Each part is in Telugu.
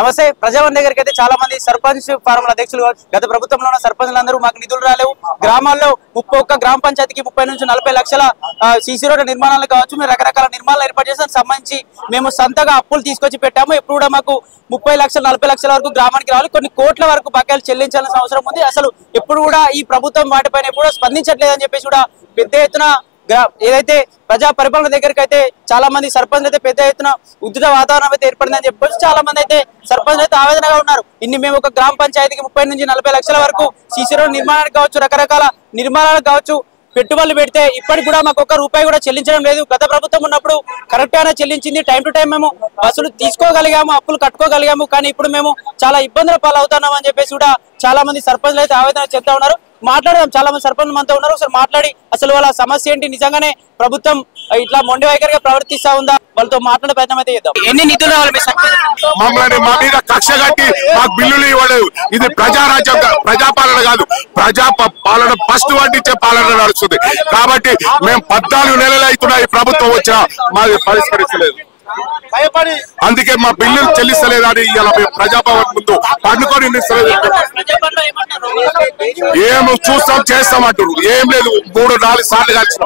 నమస్తే. ప్రజావన్ దగ్గరికి అయితే చాలా మంది సర్పంచ్ ఫారంల అధ్యక్షులు గత ప్రభుత్వంలో ఉన్న సర్పంచ్లందరూ మాకు నిధులు రాలేవు, గ్రామాల్లో 31 గ్రామ పంచాయతీకి 30 నుంచి 40 లక్షల సీసీ రోడ్డు నిర్మాణాలు కావచ్చు, మేము రకరకాల నిర్మాణాలు ఏర్పాటు చేసాం. సంబంధించి మేము సొంతగా అప్పులు తీసుకొచ్చి పెట్టాము. ఎప్పుడు కూడా మాకు 30 లక్షలు 40 లక్షల వరకు గ్రామానికి రావాలి, కొన్ని కోట్ల వరకు బకాయిలు చెల్లించాల్సిన అవసరం ఉంది. అసలు ఎప్పుడు కూడా ఈ ప్రభుత్వం వాటిపైన కూడా స్పందించట్లేదని చెప్పేసి కూడా పెద్ద ఎత్తున ఏదైతే ప్రజా పరిపాలన దగ్గరికి అయితే చాలా మంది సర్పంచ్ అయితే పెద్ద ఎత్తున ఉద్రిక్త వాతావరణం అయితే ఏర్పడిందని చెప్పొచ్చు. చాలా మంది అయితే సర్పంచ్ అయితే ఆవేదనగా ఉన్నారు. మేము ఒక గ్రామ పంచాయతీకి 30 నుంచి 40 లక్షల వరకు సీసీ రోడ్ నిర్మాణానికి కావచ్చు, రకరకాల నిర్మాణాలకు కావచ్చు పెట్టుబడులు పెడితే ఇప్పటికి కూడా మాకు ఒక్క రూపాయి కూడా చెల్లించడం లేదు. గత ప్రభుత్వం ఉన్నప్పుడు కరెక్ట్ గానే చెల్లించింది, టైం టు టైం మేము బస్సులు తీసుకోగలిగాము, అప్పులు కట్టుకోగలిగాము. కానీ ఇప్పుడు మేము చాలా ఇబ్బందుల పాలవుతున్నాం అని చెప్పేసి కూడా చాలా మంది సర్పంచ్లు అయితే ఆవేదన చెప్తా ఉన్నారు. మాట్లాడదాం, చాలా మంది సర్పంచ్ మనతో ఉన్నారు. ఒకసారి మాట్లాడి అసలు వాళ్ళ సమస్య ఏంటి, నిజంగానే ప్రభుత్వం ఇట్లా మొండి వైఖరిగా ప్రవర్తిస్తా ఉందా, వాళ్ళతో మాట్లాడే ప్రయత్నం అయితే చేద్దాం. ఎన్ని నిధులు రావాలి మమ్మల్ని మా మీద కక్ష కట్టి మాకు బిల్లులు ఇవ్వలేదు. ఇది ప్రజారాజ్యం, ప్రజాపాలన కాదు, ప్రజాపాలన ఫస్ట్ వడ్డించే పాలన నడుస్తుంది. కాబట్టి మేము 14 నెలలు అవుతున్నా ఈ ప్రభుత్వం వచ్చినా మాది పరిష్కరించలేదు. అందుకే మా బిల్లులు చెల్లిస్తలేదు అని ఇలా ప్రజాభవన్ ముందు పండుకొని ఏం చూస్తాం చేస్తాం అంటారు. ఏం లేదు, 3-4 సార్లు కలిసిన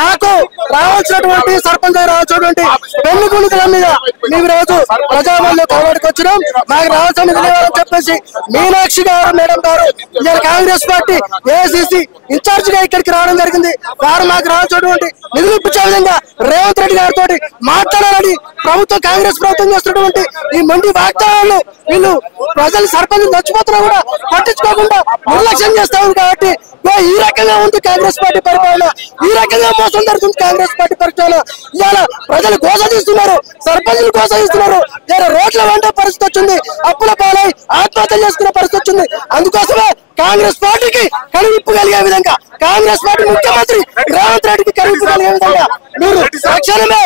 నాకు రావాల్సినటువంటి సర్పంచ్ రావాల్సినటువంటి పెళ్లి మీద మేము రోజు ప్రజాభవన్ కోవడికి వచ్చినాం. నాకు రావాల్సిన నిధులు చెప్పేసి మీనాక్షి గారు మేడం గారు కాంగ్రెస్ పార్టీ ఏఐసిసి ఇన్ఛార్జ్ గా ఇక్కడికి రావడం జరిగింది. వారు మాకు రావాల్సినటువంటి నిధులు ఇప్పించే విధంగా రేవంత్ రెడ్డి గారితో మాట్లాడాలని ప్రభుత్వం, కాంగ్రెస్ ప్రభుత్వం చేస్తున్నటువంటి ఈ మండి వాగ్దానాలను వీళ్ళు ప్రజలు సర్పంచ్ చచ్చిపోతున్నా కూడా పట్టించుకోకుండా నిర్లక్ష్యం చేస్తా ఉంది. కాబట్టి ఈ రకంగా ఉంది కాంగ్రెస్ పార్టీ పరిపాలన, ఈ రకంగా మోసం జరుగుతుంది కాంగ్రెస్ పార్టీ పరిపాలన. ఇవాళ ప్రజలు గోసగిస్తున్నారు, సర్పంచులు గోసగిస్తున్నారు. రోడ్ల వండే పరిస్థితి వచ్చింది, అప్పుల పాలై ఆత్మహత్య చేసుకునే పరిస్థితి వచ్చింది. అందుకోసమే కాంగ్రెస్ పార్టీకి కనువిప్పు కలిగే విధంగా, కాంగ్రెస్ పార్టీ ముఖ్యమంత్రి రేవంత్ రెడ్డికి కనువిప్పు కలిగే విధంగా మీరు తక్షణమే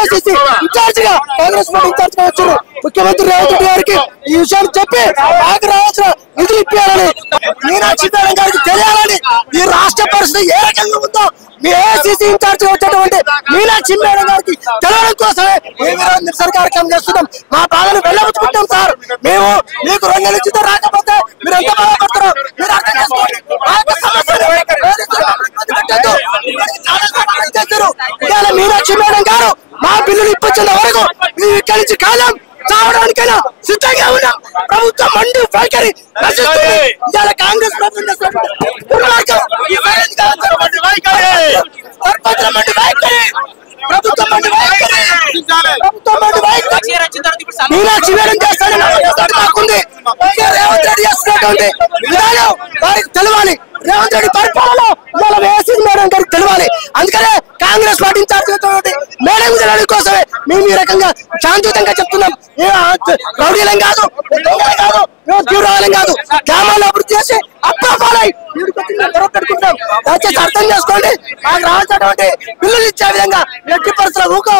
ఓసీసీ ఇన్ఛార్జ్ గా, కాంగ్రెస్ పార్టీ ఇన్ఛార్జ్ గా వచ్చారు ముఖ్యమంత్రి రేవంత్ రెడ్డి గారికి ఈ విషయాన్ని చెప్పి నాకు రావాల్సిన నిధులు ఇప్పించాలని, మీనాక్షి మేడం గారికి తెలియాలని, ఈ రాష్ట్ర పరిస్థితి ఏ రకంగా ఉందో మీ ఏఐసిసి ఇన్ఛార్జ్ వచ్చేటువంటి మీనాక్షి మేడం గారికి తెలవడం కోసమే మేము నిరసన కార్యక్రమం చేస్తున్నాం. మా బాధను వెళ్ళబుచ్చుకుంటాం సార్. మేము మీకు 2 నెలల జీతం రాకపోతే మీరు ఎంత బాధపడతారో మీరు అర్థం చేసుకోండి. ఇవాళ మీనాక్షి మేడం గారు మా బిల్లులు ఇప్పించేంత వరకు మేము ఇక్కడి నుంచి కాలం చావడానికైనా సిద్ధంగా ఉన్నాం. ప్రభుత్వం మండి వైఖరి ఇవాళ కాంగ్రెస్ ప్రభుత్వం మీనాక్షి మేడం చేస్తానని నాకుంది. రేవంత్ రెడ్డి చేస్తున్నటువంటి విధానం వారికి తెలవాలి, రేవంత్ రెడ్డి పరిపాలన ఇవాళ వేసి మేడం గారికి తెలవాలి. అందుకనే కాంగ్రెస్ పార్టీ ఇన్ఛార్జ్ మేడం తెలవడం కోసమే మేము ఈ రకంగా శాంతియుతంగా చెప్తున్నాం. రౌడీలం కాదు, తీవ్రవాదం కాదు, గ్రామాల్లో అభివృద్ధి చేసి అప్పాలై పెట్టుకుంటాం. దయచేసి అర్థం చేసుకోండి. మాకు రావాల్సినటువంటి బిల్లులు ఇచ్చే విధంగా ఎట్టి పరిస్థితుల్లో ఊకో